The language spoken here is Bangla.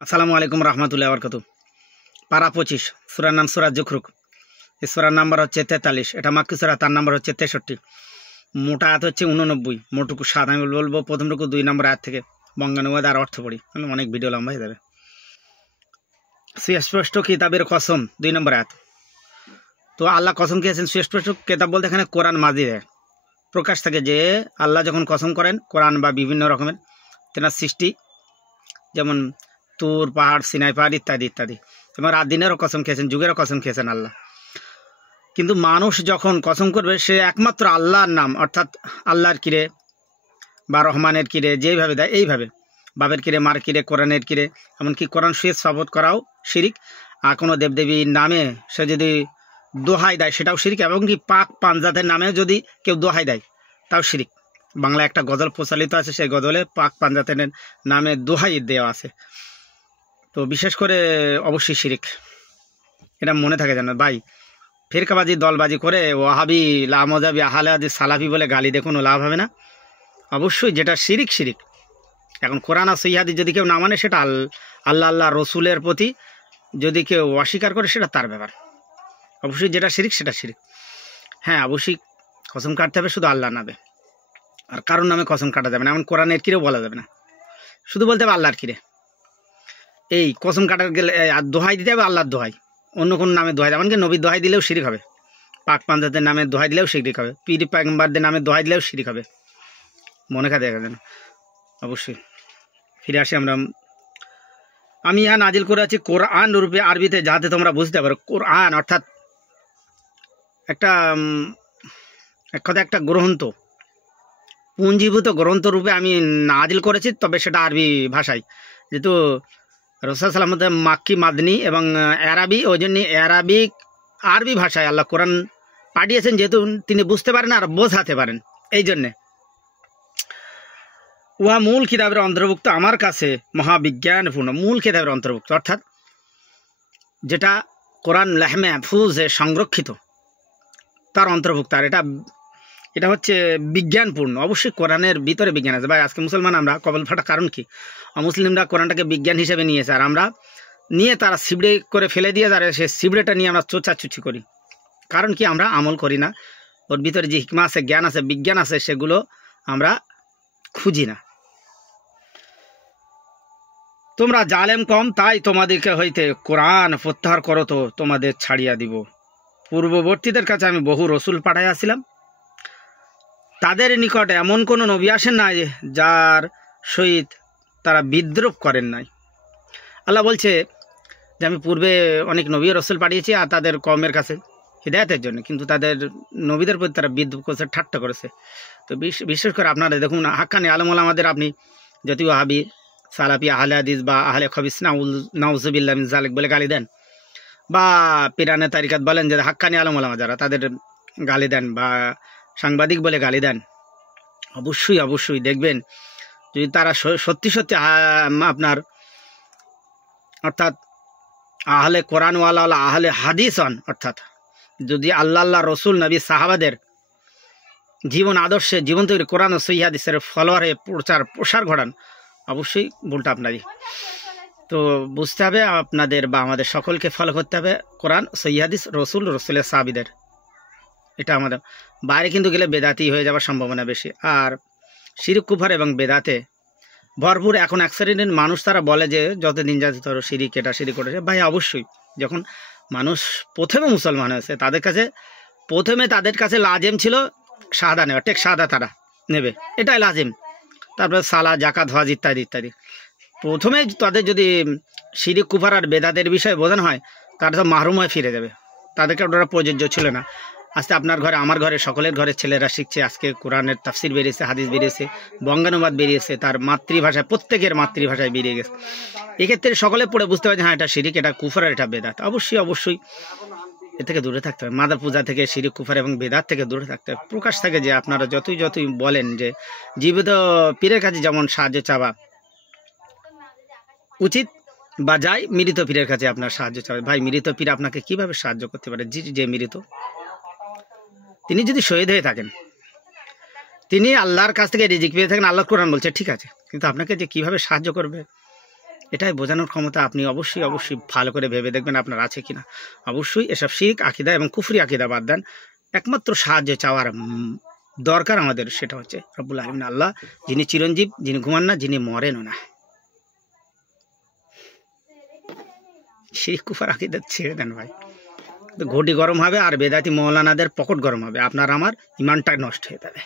আসসালামু আলাইকুম রহমতুল্লাহ বরকাতু। পারা 25, সূরার নাম সূরা যুখরুক। এই সূরার নাম্বার হচ্ছে 43। এটা মাক্কি সূরা, তার নাম্বার হচ্ছে 63। মোটা আয়াত হচ্ছে 89, মোটুকু 7। আমি বলবো প্রথমটুকু 2 নম্বর আয়াত থেকে বঙ্গানুবাদ আর অর্থ পড়ি, অনেক ভিডিও লম্বা হয়ে যাবে। সুস্পষ্ট কিতাবের কসম, 2 নম্বর আয়াত। তো আল্লাহ কসম খেয়েছেন সুস্পষ্ট কিতাব বলতে এখানে কোরআন মাজিদে প্রকাশ থাকে যে আল্লাহ যখন কসম করেন কোরআন বা বিভিন্ন রকমের তেনার সৃষ্টি, যেমন তুর পাহাড়, সিনাই পাহাড় ইত্যাদি ইত্যাদি, এবং রাত দিনেরও কসম খেয়েছেন, যুগেরও কসম খেয়েছেন আল্লাহ। কিন্তু মানুষ যখন কসম করবে সে একমাত্র আল্লাহর নাম, অর্থাৎ আল্লাহর কিরে বা রহমানের কিরে যেইভাবে দেয় এইভাবে, বাবের কিরে, মার কিরে, কোরআনের কিরে, এমনকি কোরআন শুয়ে শপথ করাও শিরিক। আর কোনো দেবদেবীর নামে সে যদি দোহাই দেয় সেটাও শিরিক, এবং কি পাক পাঞ্জাতের নামে যদি কেউ দোহাই দেয় তাও শিরিক। বাংলা একটা গজল প্রচলিত আছে, সেই গজলে পাক পাঞ্জাতের নামে দোহাই দেওয়া আছে। তো বিশেষ করে অবশ্যই শিরিক, এটা মনে থাকে যেন ভাই। ফিরকাবাজি দলবাজি করে ওয়াহাবি, লামজাবি, আহলে হাদিস, সালাফি বলে গালি দিয়ে কোনো লাভ হবে না। অবশ্যই যেটা শিরিক শিরিক। এখন কোরআন আর সহিহ হাদিস যদি কেউ না মানে সেটা আল্লাহ রসুলের প্রতি যদি কেউ অস্বীকার করে সেটা তার ব্যাপার। অবশ্যই যেটা শিরিক সেটা শিরিক। হ্যাঁ, অবশ্যই কসম কাটতে হবে শুধু আল্লাহর নামে, আর কারোর নামে কসম কাটা যাবে না। এমন কোরআনের কিরেও বলা যাবে না, শুধু বলতে হবে আল্লাহর কিরে। এই কসম কাটার গেলে আর দোহাই দিতে হবে আল্লাহর দোহাই, অন্য কোনো নামে দোহাই, এমনকি নবীর দোহাই দিলেও শিরিক হবে, পাক পাঞ্জাতের নামে দোহাই দিলেও শিরিক হবে, পীর পয়গম্বরদের নামে দোহাই দিলেও শিরিক হবে। মনে খাতে দেখা যেন। অবশ্যই ফিরে আসি আমরা। আমি ইহা নাজিল করে আছি কোরআন রূপে আরবিতে, যাতে তোমরা বুঝতে পারো। কোরআন অর্থাৎ একটা এক কথা একটা গ্রন্থ, পুঞ্জীভূত গ্রন্থ রূপে আমি নাজিল করেছি, তবে সেটা আরবি ভাষায়। যেহেতু রাসূল সাল্লাল্লাহু আলাইহি ওয়াসাল্লাম মাক্কি, মাদনী এবং আরবি, ওই জন্য আরবি ভাষায় আল্লাহ কোরআন পাঠিয়েছেন, যেহেতু তিনি বুঝতে পারেন আর বোঝাতে পারেন। এই জন্যে উহা মূল কিতাবের অন্তর্ভুক্ত, আমার কাছে মহাবিজ্ঞানপূর্ণ মূল কিতাবের অন্তর্ভুক্ত, অর্থাৎ যেটা কোরআন লাহমে মাহফুজে সংরক্ষিত তার অন্তর্ভুক্ত। আর এটা হচ্ছে বিজ্ঞানপূর্ণ। অবশ্যই কোরআনের ভিতরে বিজ্ঞান আছে ভাই। আজকে মুসলমান আমরা কবল ফাটা কারণ কি? অমুসলিমরা কোরআনটাকে বিজ্ঞান হিসেবে নিয়েছে, আর আমরা নিয়ে তারা সিবড়ে করে ফেলে দিয়ে যারা সে সিবড়েটা নিয়ে আমরা চোচাচুচি করি। কারণ কি? আমরা আমল করি না। ওর ভিতরে যে হিকমা আছে, জ্ঞান আছে, বিজ্ঞান আছে, সেগুলো আমরা খুঁজি না। তোমরা জালেম কম, তাই তোমাদেরকে হইতে কোরআন প্রত্যাহার করো তো তোমাদের ছাড়িয়া দিব। পূর্ববর্তীদের কাছে আমি বহু রসুল পাঠাইয়াছিলাম, তাদের নিকট এমন কোনো নবী আসেন নাই যার সহিত তারা বিদ্রোহ করেন নাই। আল্লাহ বলছে যে আমি পূর্বে অনেক নবী রসুল পাঠিয়েছি আর তাদের কওমের কাছে হিদায়াতের জন্য, কিন্তু তাদের নবীদের প্রতি তারা বিদ্রোহ করেছে, ঠাট্টা করেছে। তো বিশেষ করে আপনারা দেখুন, হাক্কানি আলেম ওলামাদের আপনি যদি ওয়াহাবি, সালাফি, আহলে হাদিস বা আহলে খবিস নাউজুবিল্লাহ মিন যালিক বলে গালি দেন, বা পিরানে তারিকাত বলেন যে হাক্কানি আলেম ওলামা যারা, তাদের গালি দেন, বা সাংবাদিক বলে গালি দেন, অবশ্যই অবশ্যই দেখবেন যদি তারা সত্যি সত্যি আপনার অর্থাৎ আহলে কোরআনওয়ালা, আহলে হাদিস হন, অর্থাৎ যদি আল্লাহ রসুল, নবী, সাহাবাদের জীবন আদর্শে জীবন তৈরি, কোরআন ও সহিহ হাদিসের ফলোয়ারে প্রসার ঘটান, অবশ্যই ভুলটা আপনারই। তো বুঝতে হবে আপনাদের বা আমাদের সকলকে ফলো করতে হবে কোরআন, সহিহ হাদিস, রসুলের সাহাবীদের। এটা আমাদের বাইরে কিন্তু গেলে বেদাতি হয়ে যাওয়ার সম্ভাবনা বেশি। আর শিরক কুফর এবং বেদাতে ভরপুর এখন এক শ্রেণীর মানুষ, তারা বলে যে যতদিন যাচ্ছে ধরো শিরিক, এটা শিরিক করেছে। ভাই অবশ্যই যখন মানুষ প্রথমে মুসলমান হয়েছে, তাদের কাছে লাজেম ছিল শাহাদা নেওয়া, টেক শাহাদা তারা নেবে, এটাই লাজিম। তারপরে সালা, জাকাত, হজ ইত্যাদি ইত্যাদি। প্রথমে তাদের যদি শিরিক কুফর আর বেদাতের বিষয়ে বোঝানো হয়, তারা তো মাহরুম হয়ে ফিরে যাবে, তাদেরকে ওটা প্রযোজ্য ছিল না। আজকে আপনার ঘরে, আমার ঘরে, সকলের ঘরে ছেলেরা শিখছে। আজকে কোরআনের তাফসির বেরিয়েছে, হাদিস বেরিয়েছে, বঙ্গানুবাদ বেরিয়েছে, তার মাতৃভাষায়, প্রত্যেকের মাতৃভাষায় বেরিয়ে গেছে। এক্ষেত্রে সকলে পড়ে বুঝতে পারছে হ্যাঁ এটা শিরিক, এটা কুফর, আর এটা বেদাত। অবশ্যই অবশ্যই এ থেকে দূরে থাকতে হবে। মাদার পূজা থেকে, শিরিক কুফর এবং বেদাত থেকে দূরে থাকতে হবে। প্রকাশ থাকে যে আপনারা যতই বলেন যে জীবিত পীরের কাছে যেমন সাহায্য চাওয়া উচিত, বা যাই মৃত পীরের কাছে আপনার সাহায্য চাওয়া। ভাই মৃত পীর আপনাকে কিভাবে সাহায্য করতে পারে? যে মৃত, তিনি যদি শহীদ হয়ে থাকেন, তিনি আল্লাহর কাছ থেকে রিজিক পেয়ে থাকেন, আল্লাহ কোরআন বলছে ঠিক আছে, কিন্তু আপনাকে যে কিভাবে সাহায্য করবে এটাই বোঝানোর ক্ষমতা আপনি অবশ্যই ভালো করে ভেবে দেখবেন আপনার আছে কিনা। অবশ্যই এসব শিরক আকিদা এবং কুফরি আকিদা বাদ দেন। একমাত্র সাহায্য চাওয়ার দরকার আমাদের সেটা হচ্ছে রব্বুল আলামিন আল্লাহ, যিনি চিরঞ্জীব, যিনি ঘুমান না, যিনি মরেনও না। শিরক কুফর আকিদা ছেড়ে দেন ভাই, ঘটি গরম হবে আর বেদাতি মৌলানাদের পকেট গরম হবে, আপনার আমার ইমানটা নষ্ট হয়ে যাবে।